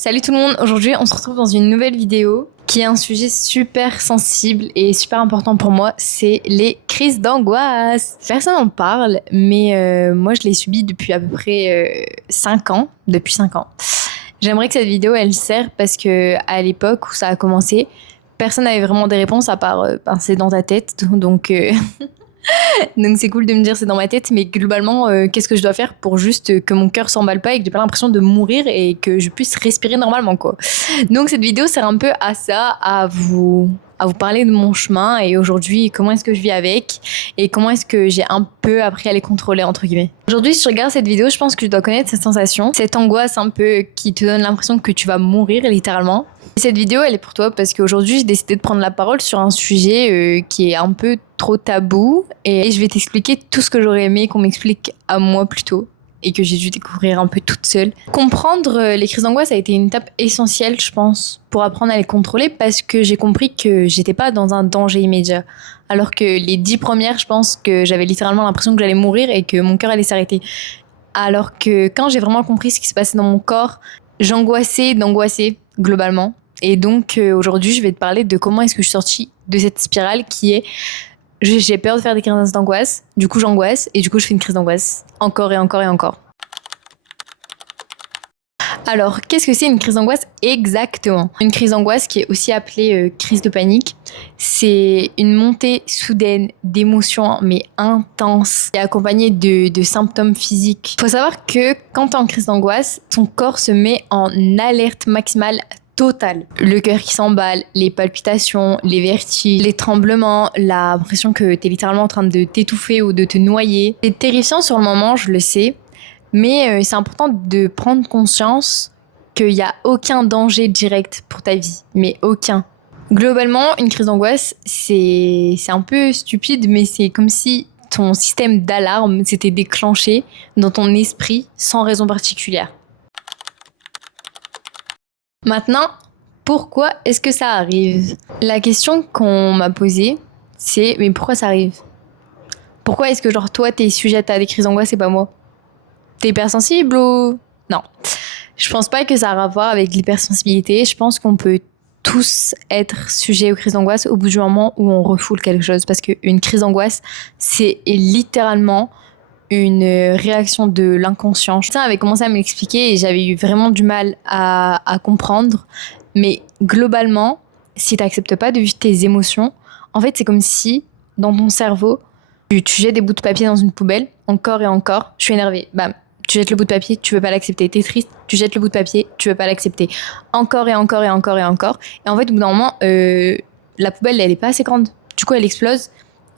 Salut tout le monde, aujourd'hui on se retrouve dans une nouvelle vidéo qui est un sujet super sensible et super important pour moi, c'est les crises d'angoisse. Personne n'en parle, mais moi je l'ai subi depuis à peu près 5 ans, depuis 5 ans. J'aimerais que cette vidéo elle serve parce que à l'époque où ça a commencé, personne n'avait vraiment des réponses à part c'est dans ta tête, donc donc c'est cool de me dire c'est dans ma tête, mais globalement, qu'est-ce que je dois faire pour juste que mon cœur s'emballe pas et que j'ai pas l'impression de mourir et que je puisse respirer normalement, quoi. Donc cette vidéo sert un peu à ça, à vous parler de mon chemin et aujourd'hui comment est-ce que je vis avec et comment est-ce que j'ai un peu appris à les contrôler entre guillemets. Aujourd'hui, si tu regardes cette vidéo, je pense que tu dois connaître cette sensation, cette angoisse un peu qui te donne l'impression que tu vas mourir littéralement. Et cette vidéo, elle est pour toi parce qu'aujourd'hui, j'ai décidé de prendre la parole sur un sujet qui est un peu trop tabou et je vais t'expliquer tout ce que j'aurais aimé qu'on m'explique à moi plus tôt et que j'ai dû découvrir un peu toute seule. Comprendre les crises d'angoisse a été une étape essentielle, je pense, pour apprendre à les contrôler parce que j'ai compris que j'étais pas dans un danger immédiat. Alors que les 10 premières, je pense que j'avais littéralement l'impression que j'allais mourir et que mon cœur allait s'arrêter. Alors que quand j'ai vraiment compris ce qui se passait dans mon corps, j'angoissais d'angoisser globalement. Et donc aujourd'hui, je vais te parler de comment est-ce que je suis sortie de cette spirale qui est j'ai peur de faire des crises d'angoisse, du coup j'angoisse et du coup je fais une crise d'angoisse encore et encore et encore. Alors, qu'est-ce que c'est une crise d'angoisse exactement? Une crise d'angoisse qui est aussi appelée crise de panique, c'est une montée soudaine d'émotions mais intenses et accompagnée de symptômes physiques. Il faut savoir que quand tu es en crise d'angoisse, ton corps se met en alerte maximale totale. Le cœur qui s'emballe, les palpitations, les vertiges, les tremblements, l'impression que t'es littéralement en train de t'étouffer ou de te noyer. C'est terrifiant sur le moment, je le sais, mais c'est important de prendre conscience qu'il n'y a aucun danger direct pour ta vie, mais aucun. Globalement, une crise d'angoisse, c'est un peu stupide, mais c'est comme si ton système d'alarme s'était déclenché dans ton esprit sans raison particulière. Maintenant, pourquoi est-ce que ça arrive? La question qu'on m'a posée, c'est mais pourquoi ça arrive? Pourquoi est-ce que genre toi t'es sujette à des crises d'angoisse et pas moi? T'es hypersensible ou... Non. Je pense pas que ça a à voir avec l'hypersensibilité. Je pense qu'on peut tous être sujets aux crises d'angoisse au bout du moment où on refoule quelque chose. Parce qu'une crise d'angoisse, c'est littéralement une réaction de l'inconscient. Ça avait commencé à m'expliquer et j'avais eu vraiment du mal à comprendre. Mais globalement, si tu n'acceptes pas de vivre tes émotions, en fait, c'est comme si dans ton cerveau, tu jettes des bouts de papier dans une poubelle, encore et encore. Je suis énervée. Bam. Tu jettes le bout de papier, tu veux pas l'accepter. T'es triste, tu jettes le bout de papier, tu veux pas l'accepter. Encore et encore et encore et encore. Et en fait, au bout d'un moment, la poubelle, elle est pas assez grande. Du coup, elle explose.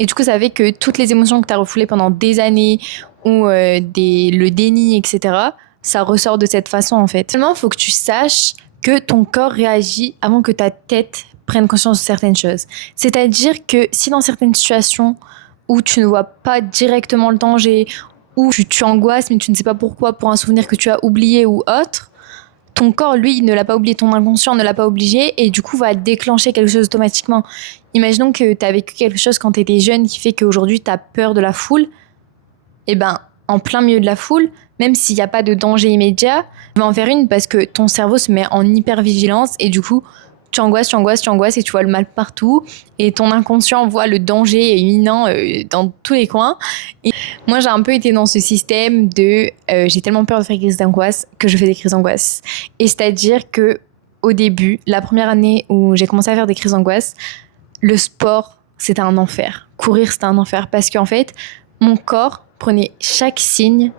Et du coup, ça fait que toutes les émotions que tu as refoulées pendant des années ou le déni, etc., ça ressort de cette façon, en fait. Seulement, il faut que tu saches que ton corps réagit avant que ta tête prenne conscience de certaines choses. C'est-à-dire que si dans certaines situations où tu ne vois pas directement le danger, où tu angoisses mais tu ne sais pas pourquoi pour un souvenir que tu as oublié ou autre, ton corps, lui, il ne l'a pas oublié, ton inconscient ne l'a pas obligé et du coup va déclencher quelque chose automatiquement. Imaginons que tu as vécu quelque chose quand tu étais jeune qui fait qu'aujourd'hui tu as peur de la foule. Et ben, en plein milieu de la foule, même s'il n'y a pas de danger immédiat, tu vas en faire une parce que ton cerveau se met en hypervigilance et du coup, tu angoisses et tu vois le mal partout et ton inconscient voit le danger imminent dans tous les coins. Et moi, j'ai un peu été dans ce système de j'ai tellement peur de faire des crises d'angoisse que je fais des crises d'angoisse. Et c'est-à-dire que au début, la première année où j'ai commencé à faire des crises d'angoisse, le sport, c'était un enfer. Courir, c'était un enfer parce qu'en fait, mon corps prenait chaque signe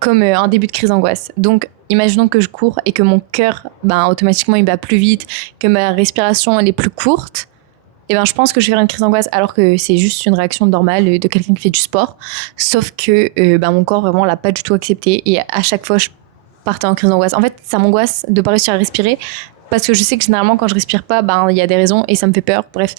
comme un début de crise d'angoisse. Donc, imaginons que je cours et que mon cœur, automatiquement, il bat plus vite, que ma respiration, elle est plus courte. Et je pense que je vais faire une crise d'angoisse alors que c'est juste une réaction normale de quelqu'un qui fait du sport. Sauf que mon corps, vraiment, l'a pas du tout accepté. Et à chaque fois, je partais en crise d'angoisse. En fait, ça m'angoisse de pas réussir à respirer parce que je sais que généralement, quand je respire pas, il y a des raisons et ça me fait peur. Bref.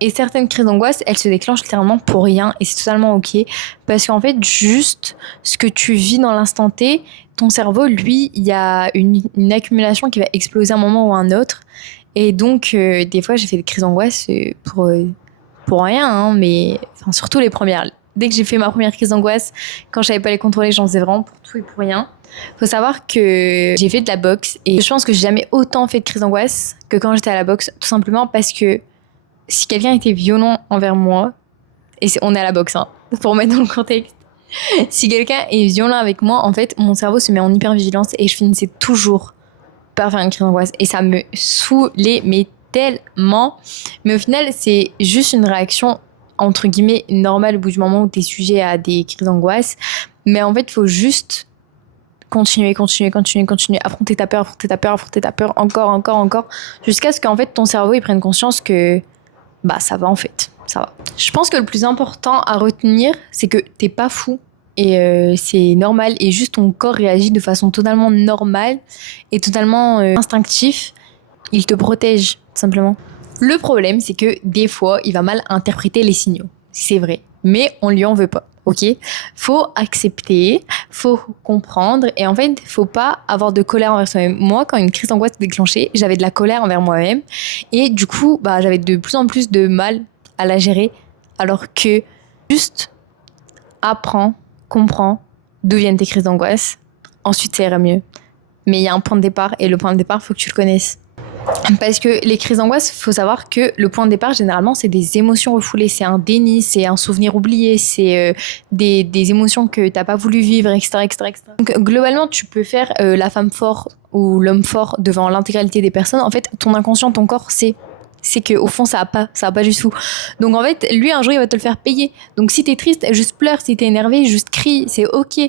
Et certaines crises d'angoisse, elles se déclenchent littéralement pour rien et c'est totalement ok. Parce qu'en fait, juste ce que tu vis dans l'instant T, ton cerveau, lui, il y a une accumulation qui va exploser à un moment ou à un autre. Et donc, des fois, j'ai fait des crises d'angoisse pour rien, hein, mais surtout les premières. dès que j'ai fait ma première crise d'angoisse, quand je savais pas les contrôler, j'en faisais vraiment pour tout et pour rien. Faut savoir que j'ai fait de la boxe et je pense que j'ai jamais autant fait de crise d'angoisse que quand j'étais à la boxe, tout simplement parce que si quelqu'un était violent envers moi, et on est à la boxe, hein, pour mettre dans le contexte, si quelqu'un est violent avec moi, en fait, mon cerveau se met en hypervigilance et je finissais toujours par faire une crise d'angoisse. Et ça me saoulait, mais tellement. Mais au final, c'est juste une réaction, entre guillemets, normale au bout du moment où tu es sujet à des crises d'angoisse. Mais en fait, il faut juste continuer, affronter ta peur, encore, jusqu'à ce qu'en fait, ton cerveau, il prenne conscience que, bah, ça va en fait, ça va. Je pense que le plus important à retenir, c'est que t'es pas fou. Et c'est normal, et juste ton corps réagit de façon totalement normale et totalement instinctif. Il te protège, tout simplement. Le problème, c'est que des fois, il va mal interpréter les signaux. C'est vrai, mais on lui en veut pas, ok? Faut accepter, faut comprendre, et en fait, faut pas avoir de colère envers soi-même. Moi, quand une crise d'angoisse s'est déclenchée, j'avais de la colère envers moi-même, et du coup, bah, j'avais de plus en plus de mal à la gérer, alors que juste apprends, comprends d'où viennent tes crises d'angoisse, ensuite ça ira mieux. Mais il y a un point de départ, et le point de départ, faut que tu le connaisses. Parce que les crises d'angoisse, faut savoir que le point de départ, généralement, c'est des émotions refoulées, c'est un déni, c'est un souvenir oublié, c'est des émotions que t'as pas voulu vivre, etc. Donc globalement, tu peux faire la femme forte ou l'homme fort devant l'intégralité des personnes. En fait, ton inconscient, ton corps, c'est que au fond ça va pas du tout. Donc en fait, lui un jour il va te le faire payer. Donc si t'es triste, juste pleure, si t'es énervé, juste crie, c'est ok.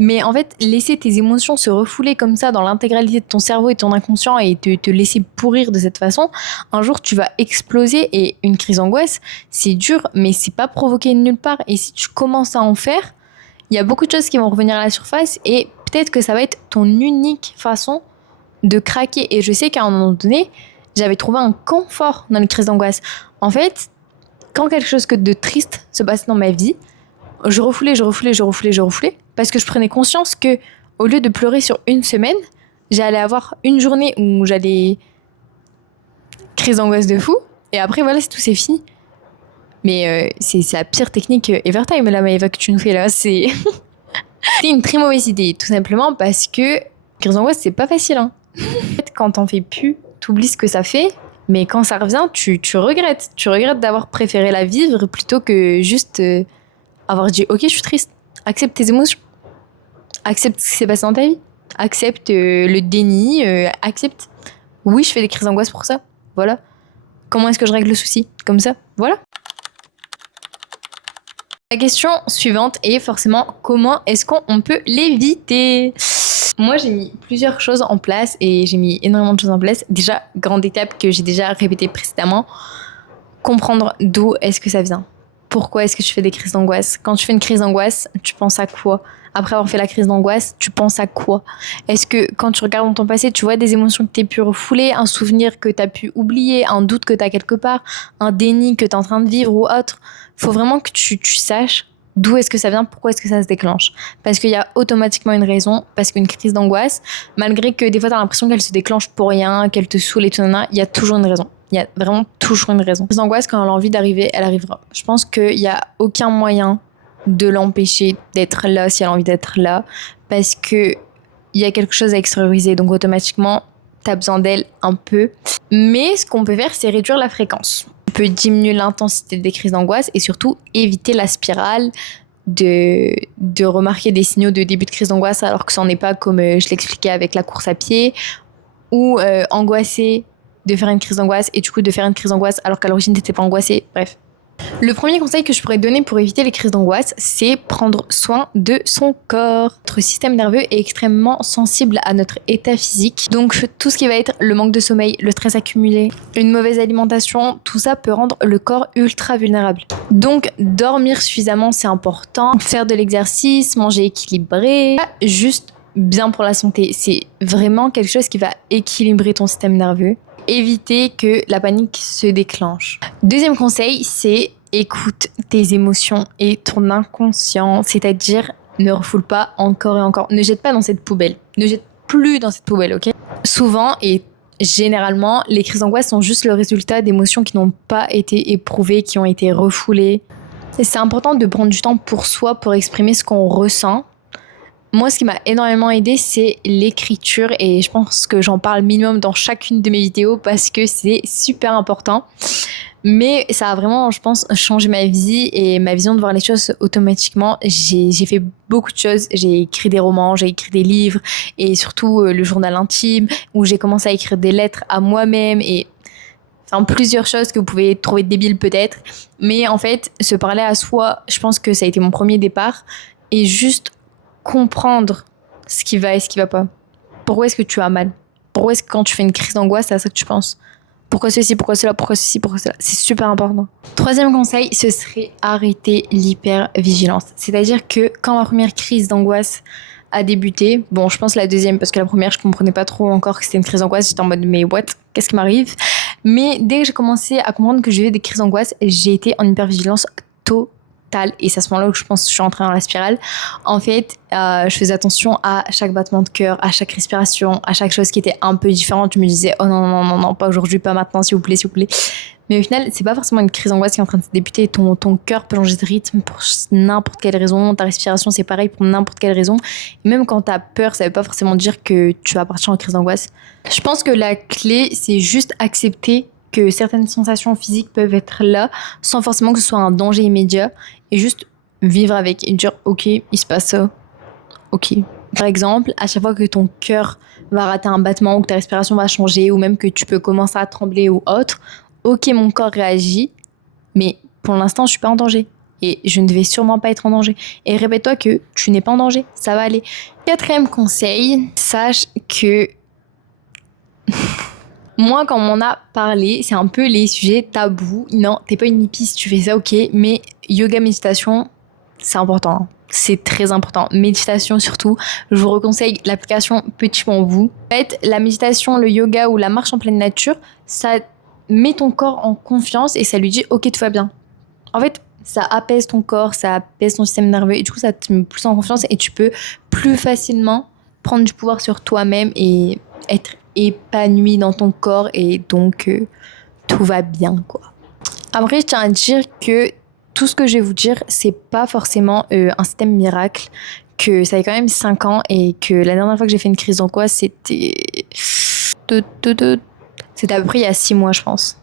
Mais en fait, laisser tes émotions se refouler comme ça dans l'intégralité de ton cerveau et de ton inconscient et te laisser pourrir de cette façon, un jour tu vas exploser. Et une crise d'angoisse, c'est dur, mais c'est pas provoqué de nulle part. Et si tu commences à en faire, il y a beaucoup de choses qui vont revenir à la surface et peut-être que ça va être ton unique façon de craquer. Et je sais qu'à un moment donné, j'avais trouvé un confort dans les crises d'angoisse. En fait, quand quelque chose de triste se passe dans ma vie, je refoulais, parce que je prenais conscience que, au lieu de pleurer sur une semaine, j'allais avoir une journée où j'allais crise d'angoisse de fou, et après voilà, c'est tout, c'est fini. Mais c'est la pire technique Evertime là, Maëva, que tu nous fais là, c'est c'est une très mauvaise idée, tout simplement parce que crise d'angoisse, c'est pas facile, hein. En fait, quand t'en fais plus, t'oublies ce que ça fait, mais quand ça revient, tu regrettes. Tu regrettes d'avoir préféré la vivre plutôt que juste avoir dit ok, je suis triste. Accepte tes émotions. Accepte ce qui s'est passé dans ta vie. Accepte le déni. Accepte. Oui, je fais des crises d'angoisse pour ça. Voilà. Comment est-ce que je règle le souci? Comme ça. Voilà. La question suivante est forcément comment est-ce qu'on peut l'éviter? Moi, j'ai mis plusieurs choses en place et j'ai mis énormément de choses en place. Déjà, grande étape que j'ai déjà répétée précédemment, comprendre d'où est-ce que ça vient. Pourquoi est-ce que tu fais des crises d'angoisse? Quand tu fais une crise d'angoisse, tu penses à quoi? Après avoir fait la crise d'angoisse, tu penses à quoi? Est-ce que quand tu regardes dans ton passé, tu vois des émotions que tu as pu refouler, un souvenir que tu as pu oublier, un doute que tu as quelque part, un déni que tu es en train de vivre ou autre? Faut vraiment que tu saches d'où est-ce que ça vient, pourquoi est-ce que ça se déclenche. Parce qu'il y a automatiquement une raison, parce qu'une crise d'angoisse, malgré que des fois tu as l'impression qu'elle se déclenche pour rien, qu'elle te saoule et tout, il y a toujours une raison. Il y a vraiment toujours une raison. La crise d'angoisse, quand elle a envie d'arriver, elle arrivera. Je pense qu'il n'y a aucun moyen de l'empêcher d'être là si elle a envie d'être là, parce qu'il y a quelque chose à extérioriser, donc automatiquement, tu as besoin d'elle un peu. Mais ce qu'on peut faire, c'est réduire la fréquence. On peut diminuer l'intensité des crises d'angoisse et surtout éviter la spirale de remarquer des signaux de début de crise d'angoisse alors que ça n'en est pas, comme je l'expliquais avec la course à pied, ou angoissé de faire une crise d'angoisse et du coup de faire une crise d'angoisse alors qu'à l'origine t'étais pas angoissé. Bref. Le premier conseil que je pourrais donner pour éviter les crises d'angoisse, c'est prendre soin de son corps. Notre système nerveux est extrêmement sensible à notre état physique. Donc tout ce qui va être le manque de sommeil, le stress accumulé, une mauvaise alimentation, tout ça peut rendre le corps ultra vulnérable. Donc dormir suffisamment, c'est important. Faire de l'exercice, manger équilibré, pas juste bien pour la santé. C'est vraiment quelque chose qui va équilibrer ton système nerveux. Éviter que la panique se déclenche. Deuxième conseil, c'est écoute tes émotions et ton inconscient, c'est-à-dire ne refoule pas encore et encore. Ne jette pas dans cette poubelle. Ne jette plus dans cette poubelle, ok? Souvent et généralement, les crises d'angoisse sont juste le résultat d'émotions qui n'ont pas été éprouvées, qui ont été refoulées. Et c'est important de prendre du temps pour soi, pour exprimer ce qu'on ressent. Moi, ce qui m'a énormément aidé, c'est l'écriture et je pense que j'en parle minimum dans chacune de mes vidéos parce que c'est super important. Mais ça a vraiment, je pense, changé ma vie et ma vision de voir les choses automatiquement. J'ai fait beaucoup de choses. J'ai écrit des romans, j'ai écrit des livres et surtout le journal intime où j'ai commencé à écrire des lettres à moi-même et enfin plusieurs choses que vous pouvez trouver débiles peut-être. Mais en fait, se parler à soi, je pense que ça a été mon premier départ et juste comprendre ce qui va et ce qui va pas. Pourquoi est-ce que tu as mal? Pourquoi est-ce que quand tu fais une crise d'angoisse, c'est à ça que tu penses? Pourquoi ceci, pourquoi cela, pourquoi ceci, pourquoi cela? C'est super important. Troisième conseil, ce serait arrêter l'hypervigilance. C'est-à-dire que quand ma première crise d'angoisse a débuté, bon, je pense la deuxième, parce que la première, je comprenais pas trop encore que c'était une crise d'angoisse. J'étais en mode, mais what? Qu'est-ce qui m'arrive? Mais dès que j'ai commencé à comprendre que j'avais des crises d'angoisse, j'ai été en hypervigilance totale. Et c'est à ce moment-là où je pense que je suis entrée dans la spirale. En fait, je faisais attention à chaque battement de cœur, à chaque respiration, à chaque chose qui était un peu différente. Je me disais, oh non, non, non, non, pas aujourd'hui, pas maintenant, s'il vous plaît, s'il vous plaît. Mais au final, c'est pas forcément une crise d'angoisse qui est en train de se débuter. Ton cœur peut changer de rythme pour n'importe quelle raison. Ta respiration, c'est pareil pour n'importe quelle raison. Et même quand t'as peur, ça veut pas forcément dire que tu vas partir en crise d'angoisse. Je pense que la clé, c'est juste accepter que certaines sensations physiques peuvent être là sans forcément que ce soit un danger immédiat et juste vivre avec et dire ok, il se passe ça, ok. Par exemple, à chaque fois que ton cœur va rater un battement ou que ta respiration va changer ou même que tu peux commencer à trembler ou autre, ok, mon corps réagit, mais pour l'instant je suis pas en danger et je ne vais sûrement pas être en danger. Et répète-toi que tu n'es pas en danger, ça va aller. Quatrième conseil, sache que moi, quand on m'en a parlé, c'est un peu les sujets tabous. Non, t'es pas une hippie si tu fais ça, ok. Mais yoga, méditation, c'est important. C'est très important. Méditation surtout. Je vous reconseille l'application Petit Bambou. En fait, la méditation, le yoga ou la marche en pleine nature, ça met ton corps en confiance et ça lui dit ok, tout va bien. En fait, ça apaise ton corps, ça apaise ton système nerveux et du coup, ça te met plus en confiance et tu peux plus facilement prendre du pouvoir sur toi-même et être épanoui dans ton corps et donc tout va bien quoi. Après je tiens à dire que tout ce que je vais vous dire c'est pas forcément un système miracle, que ça fait quand même 5 ans et que la dernière fois que j'ai fait une crise d'angoisse c'était à peu près il y a 6 mois je pense.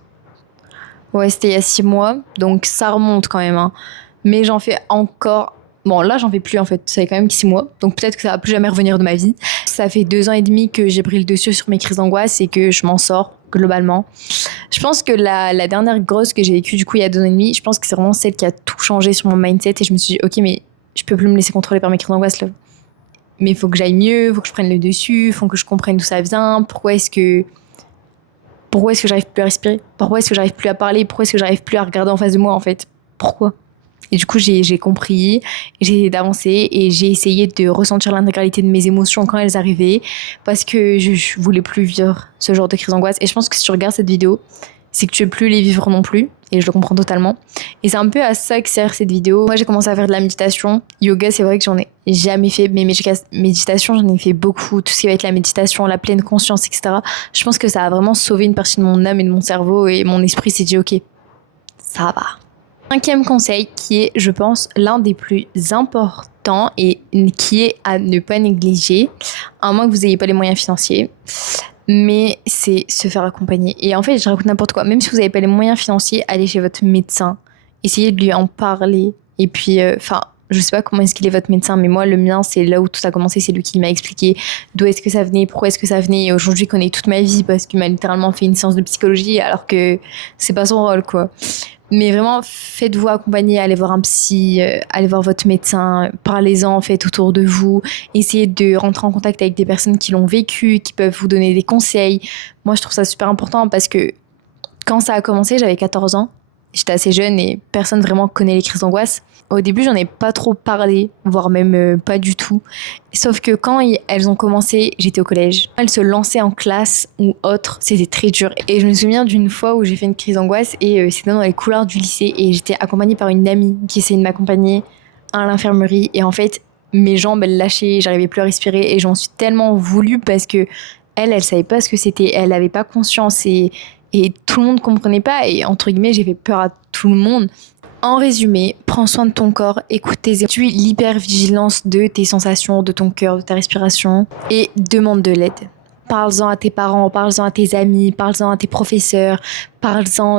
Ouais, c'était il y a 6 mois donc ça remonte quand même hein. Mais j'en fais encore. Bon, là, j'en fais plus en fait. Ça fait quand même 6 mois. Donc peut-être que ça va plus jamais revenir de ma vie. Ça fait 2 ans et demi que j'ai pris le dessus sur mes crises d'angoisse et que je m'en sors globalement. Je pense que la dernière grosse que j'ai vécue du coup il y a 2 ans et demi, je pense que c'est vraiment celle qui a tout changé sur mon mindset et je me suis dit, ok, mais je peux plus me laisser contrôler par mes crises d'angoisse là. Mais il faut que j'aille mieux, il faut que je prenne le dessus, il faut que je comprenne d'où ça vient, pourquoi est-ce que j'arrive plus à respirer, pourquoi est-ce que j'arrive plus à parler, pourquoi est-ce que j'arrive plus à regarder en face de moi en fait, pourquoi? Et du coup, j'ai compris, j'ai essayé d'avancer et j'ai essayé de ressentir l'intégralité de mes émotions quand elles arrivaient parce que je voulais plus vivre ce genre de crise d'angoisse. Et je pense que si tu regardes cette vidéo, c'est que tu veux plus les vivre non plus. Et je le comprends totalement. Et c'est un peu à ça que sert cette vidéo. Moi, j'ai commencé à faire de la méditation. Yoga, c'est vrai que j'en ai jamais fait, mais méditation, j'en ai fait beaucoup. Tout ce qui va être la méditation, la pleine conscience, etc. Je pense que ça a vraiment sauvé une partie de mon âme et de mon cerveau et mon esprit s'est dit, ok, ça va. Cinquième conseil qui est, je pense, l'un des plus importants et qui est à ne pas négliger, à moins que vous n'ayez pas les moyens financiers, mais c'est se faire accompagner. Et en fait, je raconte n'importe quoi. Même si vous n'avez pas les moyens financiers, allez chez votre médecin, essayez de lui en parler. Et puis, je sais pas comment est-ce qu'il est votre médecin, mais moi, le mien, c'est là où tout a commencé. C'est lui qui m'a expliqué d'où est-ce que ça venait, pourquoi est-ce que ça venait. Et aujourd'hui, il connaît toute ma vie parce qu'il m'a littéralement fait une séance de psychologie alors que c'est pas son rôle, quoi. Mais vraiment, faites-vous accompagner, allez voir un psy, allez voir votre médecin, parlez-en, faites autour de vous, essayez de rentrer en contact avec des personnes qui l'ont vécu, qui peuvent vous donner des conseils. Moi, je trouve ça super important parce que quand ça a commencé, j'avais 14 ans, j'étais assez jeune et personne vraiment connaît les crises d'angoisse. Au début, j'en ai pas trop parlé, voire même pas du tout. Sauf que quand elles ont commencé, j'étais au collège. Elles se lançaient en classe ou autre, c'était très dur. Et je me souviens d'une fois où j'ai fait une crise d'angoisse et c'était dans les couloirs du lycée et j'étais accompagnée par une amie qui essayait de m'accompagner à l'infirmerie. Et en fait, mes jambes, elles lâchaient, j'arrivais plus à respirer et j'en suis tellement voulu parce que elle savait pas ce que c'était, elle avait pas conscience et tout le monde comprenait pas et entre guillemets, j'ai fait peur à tout le monde. En résumé, Prends soin de ton corps, écoute tes émotions, suis l'hypervigilance de tes sensations, de ton cœur, de ta respiration et demande de l'aide. Parle-en à tes parents, parle-en à tes amis, parle-en à tes professeurs, parle-en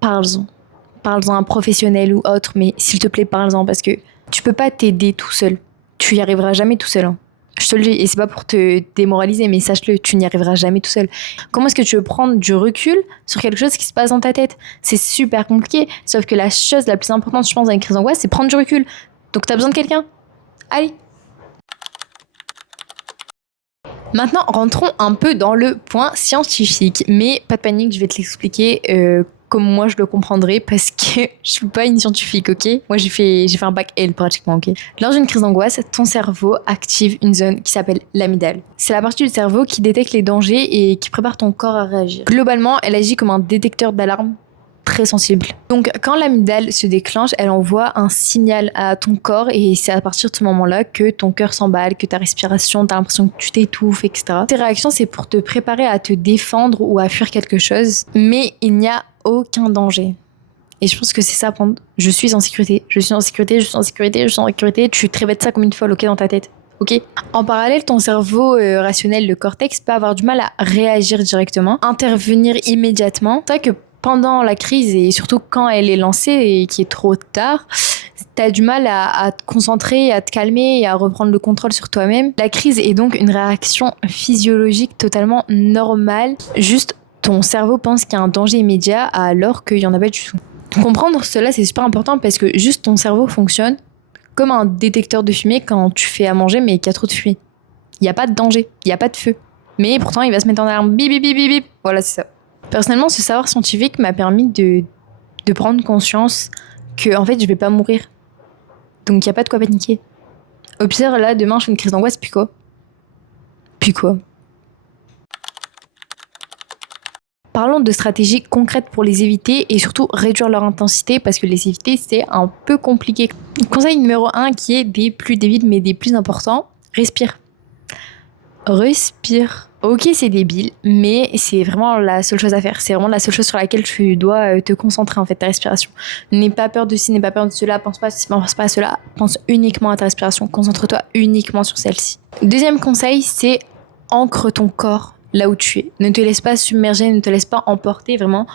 à un professionnel ou autre, mais s'il te plaît, parle-en parce que tu peux pas t'aider tout seul. Tu y arriveras jamais tout seul. Hein. Je te le dis, et c'est pas pour te démoraliser, mais sache-le, tu n'y arriveras jamais tout seul. Comment est-ce que tu veux prendre du recul sur quelque chose qui se passe dans ta tête? C'est super compliqué, sauf que la chose la plus importante, je pense, dans une crise d'angoisse, c'est prendre du recul. Donc t'as besoin de quelqu'un. Allez. Maintenant, rentrons un peu dans le point scientifique, mais pas de panique, je vais te l'expliquer comme moi je le comprendrai parce que je suis pas une scientifique, ok? Moi j'ai fait un bac L pratiquement, ok? Lors d'une crise d'angoisse, ton cerveau active une zone qui s'appelle l'amygdale. C'est la partie du cerveau qui détecte les dangers et qui prépare ton corps à réagir. Globalement, elle agit comme un détecteur d'alarme très sensible. Donc quand l'amygdale se déclenche, elle envoie un signal à ton corps et c'est à partir de ce moment-là que ton cœur s'emballe, que ta respiration, t'as l'impression que tu t'étouffes, etc. Tes réactions, c'est pour te préparer à te défendre ou à fuir quelque chose, mais il n'y a aucun danger. Et je pense que c'est ça, je suis en sécurité, je suis en sécurité, je suis en sécurité, je suis en sécurité, tu te répètes ça comme une folle, ok, dans ta tête. Ok. En parallèle, ton cerveau rationnel, le cortex, peut avoir du mal à réagir directement, intervenir immédiatement. C'est vrai que pendant la crise et surtout quand elle est lancée et qu'il est trop tard, t'as du mal à te concentrer, à te calmer et à reprendre le contrôle sur toi-même. La crise est donc une réaction physiologique totalement normale. Juste, ton cerveau pense qu'il y a un danger immédiat alors qu'il n'y en a pas du tout. Comprendre cela, c'est super important parce que juste ton cerveau fonctionne comme un détecteur de fumée quand tu fais à manger mais qu'il y a trop de fumée. Il n'y a pas de danger, il n'y a pas de feu. Mais pourtant, il va se mettre en alarme. Bip, bip, bip, bip, bip. Voilà, c'est ça. Personnellement, ce savoir scientifique m'a permis de prendre conscience que en fait, je vais pas mourir. Donc, il n'y a pas de quoi paniquer. Au pire, là, demain, je fais une crise d'angoisse, puis quoi? Puis quoi? Parlons de stratégies concrètes pour les éviter et surtout réduire leur intensité parce que les éviter, c'est un peu compliqué. Conseil numéro 1 qui est des plus débiles mais des plus importants, respire. Respire. Ok, c'est débile, mais c'est vraiment la seule chose à faire. C'est vraiment la seule chose sur laquelle tu dois te concentrer, en fait, ta respiration. N'aie pas peur de ci, n'aie pas peur de cela, pense pas à cela, pense uniquement à ta respiration. Concentre-toi uniquement sur celle-ci. Deuxième conseil, c'est ancre ton corps là où tu es. Ne te laisse pas submerger, ne te laisse pas emporter, vraiment.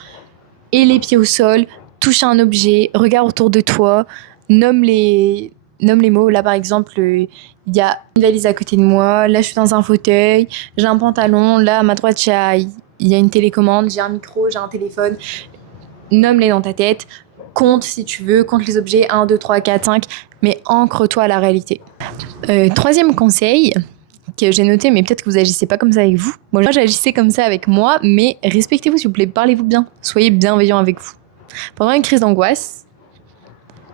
Et les pieds au sol, touche à un objet, regarde autour de toi, nomme les mots. Là, par exemple, il y a une valise à côté de moi. Là, je suis dans un fauteuil. J'ai un pantalon. Là, à ma droite, il y a une télécommande. J'ai un micro, j'ai un téléphone. Nomme-les dans ta tête. Compte si tu veux. Compte les objets. 1, 2, 3, 4, 5. Mais ancre-toi à la réalité. Troisième conseil que j'ai noté, mais peut-être que vous agissez pas comme ça avec vous. Moi, j'agissais comme ça avec moi, mais respectez-vous, s'il vous plaît. Parlez-vous bien. Soyez bienveillant avec vous. Pendant une crise d'angoisse,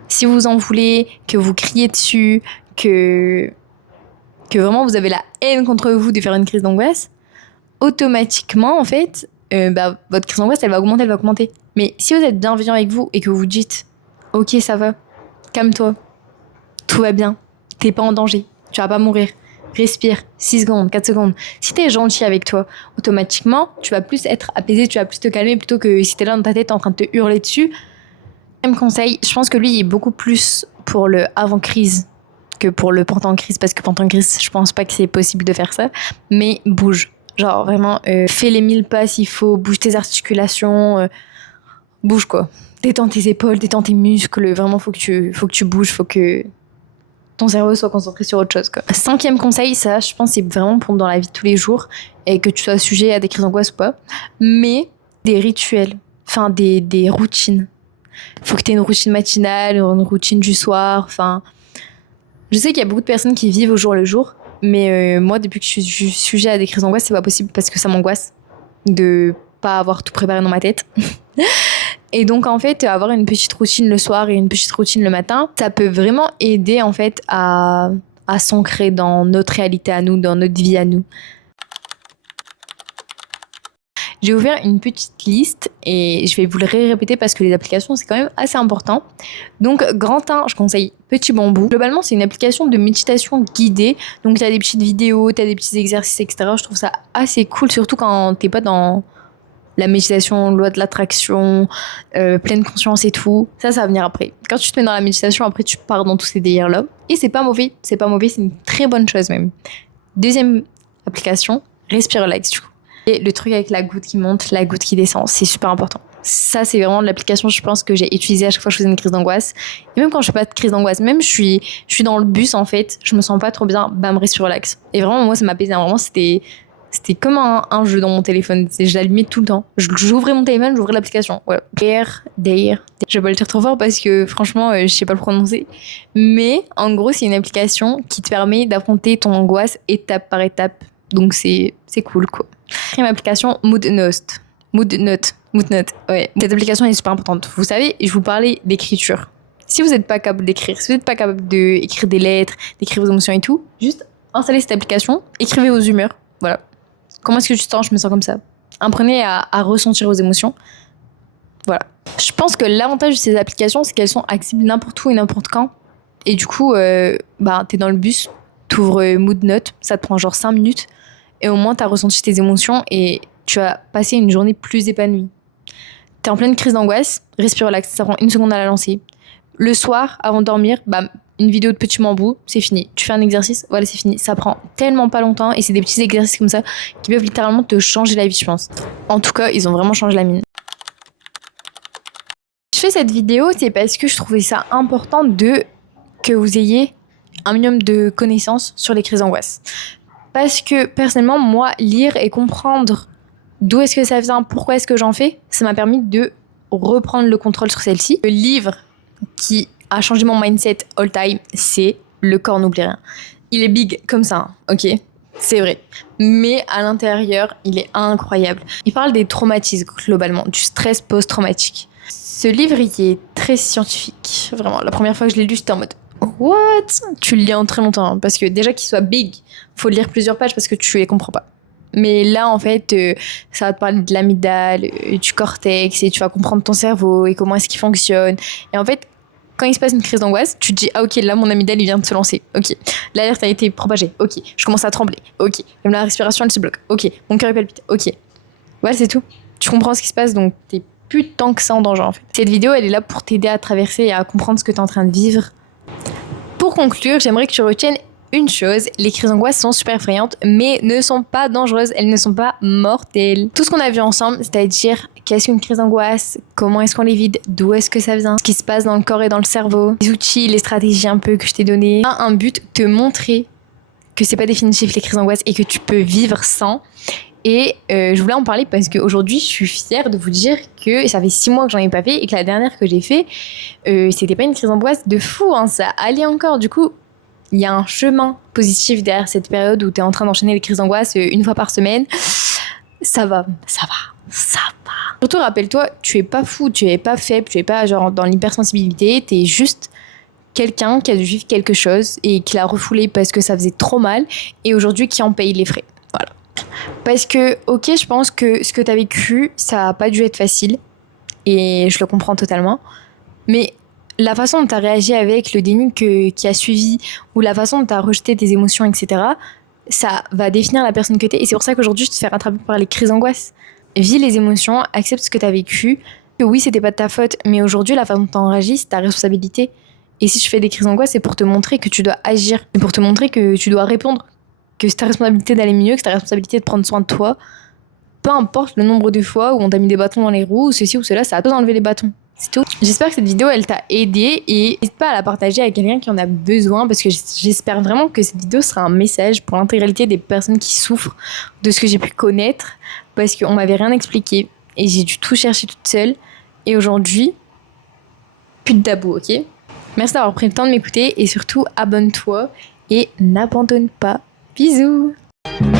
si vous en voulez, que vous criez dessus, que vraiment vous avez la haine contre vous de faire une crise d'angoisse, automatiquement, en fait, votre crise d'angoisse, elle va augmenter. Mais si vous êtes bienveillant avec vous et que vous vous dites « Ok, ça va, calme-toi, tout va bien, t'es pas en danger, tu vas pas mourir, respire, 6 secondes, 4 secondes. » Si t'es gentil avec toi, automatiquement, tu vas plus être apaisé, tu vas plus te calmer plutôt que si t'es là dans ta tête en train de te hurler dessus. Même conseil, je pense que lui, il est beaucoup plus pour le avant-crise que pour le pendant-crise, parce que pendant-crise, je pense pas que c'est possible de faire ça, mais bouge. Genre vraiment, fais les 1000 pas s'il faut, bouge tes articulations, bouge quoi. Détends tes épaules, détends tes muscles, vraiment faut que tu bouges, faut que ton cerveau soit concentré sur autre chose quoi. 5e conseil, ça je pense c'est vraiment pour dans la vie de tous les jours, et que tu sois sujet à des crises d'angoisse ou pas, mais des rituels, enfin des routines. Faut que tu aies une routine matinale, une routine du soir. Enfin, je sais qu'il y a beaucoup de personnes qui vivent au jour le jour, mais moi, depuis que je suis sujet à des crises d'angoisse, c'est pas possible parce que ça m'angoisse de pas avoir tout préparé dans ma tête. Et donc, en fait, avoir une petite routine le soir et une petite routine le matin, ça peut vraiment aider en fait à s'ancrer dans notre réalité à nous, dans notre vie à nous. J'ai ouvert une petite liste et je vais vous le répéter parce que les applications, c'est quand même assez important. Donc, grand 1, je conseille Petit Bambou. Globalement, c'est une application de méditation guidée. Donc, tu as des petites vidéos, tu as des petits exercices, etc. Je trouve ça assez cool, surtout quand t'es pas dans La méditation, loi de l'attraction, pleine conscience et tout, ça va venir après. Quand tu te mets dans la méditation, après tu pars dans tous ces délires-là. Et c'est pas mauvais, c'est une très bonne chose même. Deuxième application, Respire Relax du coup. Et le truc avec la goutte qui monte, la goutte qui descend, c'est super important. Ça, c'est vraiment l'application, je pense, que j'ai utilisée à chaque fois que je faisais une crise d'angoisse. Et même quand je fais pas de crise d'angoisse, même je suis dans le bus en fait, je me sens pas trop bien, bam, Respire Relax. Et vraiment, moi, ça m'apaisait. Vraiment, c'était comme un jeu dans mon téléphone. Je l'allumais tout le temps. J'ouvrais mon téléphone, j'ouvrais l'application. Voilà. Dare. Je vais pas le dire trop fort parce que franchement, je sais pas le prononcer. Mais en gros, c'est une application qui te permet d'affronter ton angoisse étape par étape. Donc c'est cool quoi. Quatrième application, Mood Note. Ouais. Cette application est super importante. Vous savez, je vous parlais d'écriture. Si vous n'êtes pas capable d'écrire, si vous n'êtes pas capable d'écrire des lettres, d'écrire vos émotions et tout, juste installez cette application, écrivez vos humeurs. Voilà. Comment est-ce que tu te sens? Je me sens comme ça. Apprenez à ressentir vos émotions. Voilà. Je pense que l'avantage de ces applications, c'est qu'elles sont accessibles n'importe où et n'importe quand. Et du coup, t'es dans le bus, t'ouvres Mood Note, ça te prend genre 5 minutes. Et au moins, t'as ressenti tes émotions et tu as passé une journée plus épanouie. T'es en pleine crise d'angoisse, Respire Relax, ça prend 1 seconde à la lancer. Le soir, avant de dormir, une vidéo de petits bambous, c'est fini. Tu fais un exercice, voilà, c'est fini. Ça prend tellement pas longtemps et c'est des petits exercices comme ça qui peuvent littéralement te changer la vie, je pense. En tout cas, ils ont vraiment changé la mine. Je fais cette vidéo, c'est parce que je trouvais ça important que vous ayez un minimum de connaissances sur les crises d'angoisse. Parce que personnellement, moi, lire et comprendre d'où est-ce que ça vient, pourquoi est-ce que j'en fais, ça m'a permis de reprendre le contrôle sur celle-ci. Le livre qui a changé mon mindset all time, c'est Le corps n'oublie rien. Il est big comme ça, ok, c'est vrai. Mais à l'intérieur, il est incroyable. Il parle des traumatismes globalement, du stress post-traumatique. Ce livre, il est très scientifique. Vraiment, la première fois que je l'ai lu, j'étais en mode what? Tu le lis en très longtemps, hein, parce que déjà qu'il soit big, faut lire plusieurs pages parce que tu les comprends pas. Mais là, en fait, ça va te parler de l'amygdale, du cortex, et tu vas comprendre ton cerveau et comment est-ce qu'il fonctionne. Et en fait, quand il se passe une crise d'angoisse, tu te dis ah ok, là mon amygdale il vient de se lancer. Ok, l'alerte a été propagée. Ok, je commence à trembler. Ok, même la respiration elle se bloque. Ok, mon cœur il palpite. Ok, voilà, c'est tout. Tu comprends ce qui se passe, donc t'es plus tant que ça en danger en fait. Cette vidéo, elle est là pour t'aider à traverser et à comprendre ce que t'es en train de vivre. Pour conclure, j'aimerais que tu retiennes une chose, les crises d'angoisse sont super effrayantes, mais ne sont pas dangereuses, elles ne sont pas mortelles. Tout ce qu'on a vu ensemble, c'est-à-dire qu'est-ce qu'une crise d'angoisse, comment est-ce qu'on les vide, d'où est-ce que ça vient, ce qui se passe dans le corps et dans le cerveau, les outils, les stratégies un peu que je t'ai donné, a un but, te montrer que c'est pas définitif les crises d'angoisse et que tu peux vivre sans. Et je voulais en parler parce qu'aujourd'hui, je suis fière de vous dire que ça fait 6 mois que j'en ai pas fait et que la dernière que j'ai fait, c'était pas une crise d'angoisse de fou, hein, ça allait encore. Du coup, il y a un chemin positif derrière cette période où tu es en train d'enchaîner les crises d'angoisse 1 fois par semaine. Ça va. Surtout, rappelle-toi, tu es pas fou, tu es pas faible, tu es pas genre dans l'hypersensibilité, tu es juste quelqu'un qui a dû vivre quelque chose et qui l'a refoulé parce que ça faisait trop mal et aujourd'hui qui en paye les frais. Voilà. Parce que, ok, je pense que ce que tu as vécu, ça a pas dû être facile et je le comprends totalement, mais la façon dont tu as réagi avec le déni qui a suivi ou la façon dont tu as rejeté tes émotions, etc., ça va définir la personne que tu es. Et c'est pour ça qu'aujourd'hui, je te fais rattraper par les crises d'angoisse. Vis les émotions, accepte ce que tu as vécu. Que oui, c'était pas de ta faute, mais aujourd'hui, la façon dont tu en réagis, c'est ta responsabilité. Et si je fais des crises d'angoisse, c'est pour te montrer que tu dois agir. Et pour te montrer que tu dois répondre. Que c'est ta responsabilité d'aller mieux, que c'est ta responsabilité de prendre soin de toi. Peu importe le nombre de fois où on t'a mis des bâtons dans les roues, ou ceci ou cela, c'est à toi d'enlever les bâtons. C'est tout. J'espère que cette vidéo, elle t'a aidé et n'hésite pas à la partager avec quelqu'un qui en a besoin parce que j'espère vraiment que cette vidéo sera un message pour l'intégralité des personnes qui souffrent de ce que j'ai pu connaître parce qu'on m'avait rien expliqué et j'ai dû tout chercher toute seule. Et aujourd'hui, plus de tabou, ok? Merci d'avoir pris le temps de m'écouter et surtout, abonne-toi et n'abandonne pas. Bisous! One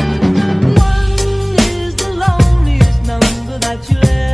is the loneliest number that you'll ever